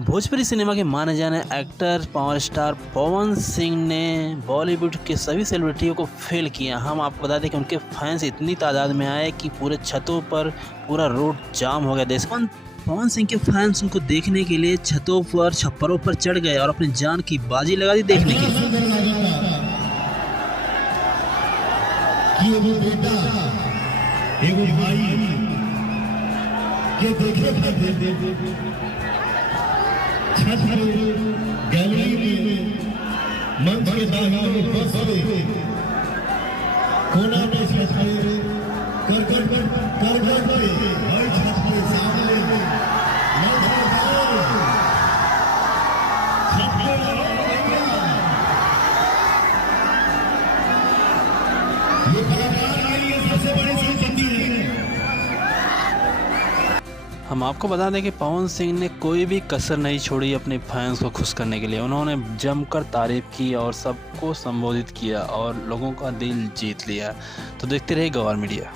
Bhojpuri cinema के माने जाने actor power star Pawan Singh ने बॉलीवुड के सभी सेलिब्रिटियों को फेल किया। हम आपको बता दें कि उनके फैंस इतनी तादाद में आए कि पूरे छतों पर पूरा रोड जाम हो गया। पवन सिंह के फैंस उनको देखने के लिए छतों पर छप्परों पर चढ़ गए और अपनी जान की बाजी लगा दी देखने के लिए। गैलरी में मंच के दाहिने बस कोना में करकट हर छत पे सामने ये कलाकार के लिए सबसे बड़ी संपत्ति है। हम आपको बता दें कि पवन सिंह ने कोई भी कसर नहीं छोड़ी अपने फैंस को खुश करने के लिए। उन्होंने जमकर तारीफ की और सबको संबोधित किया और लोगों का दिल जीत लिया। तो देखते रहिए गौर मीडिया।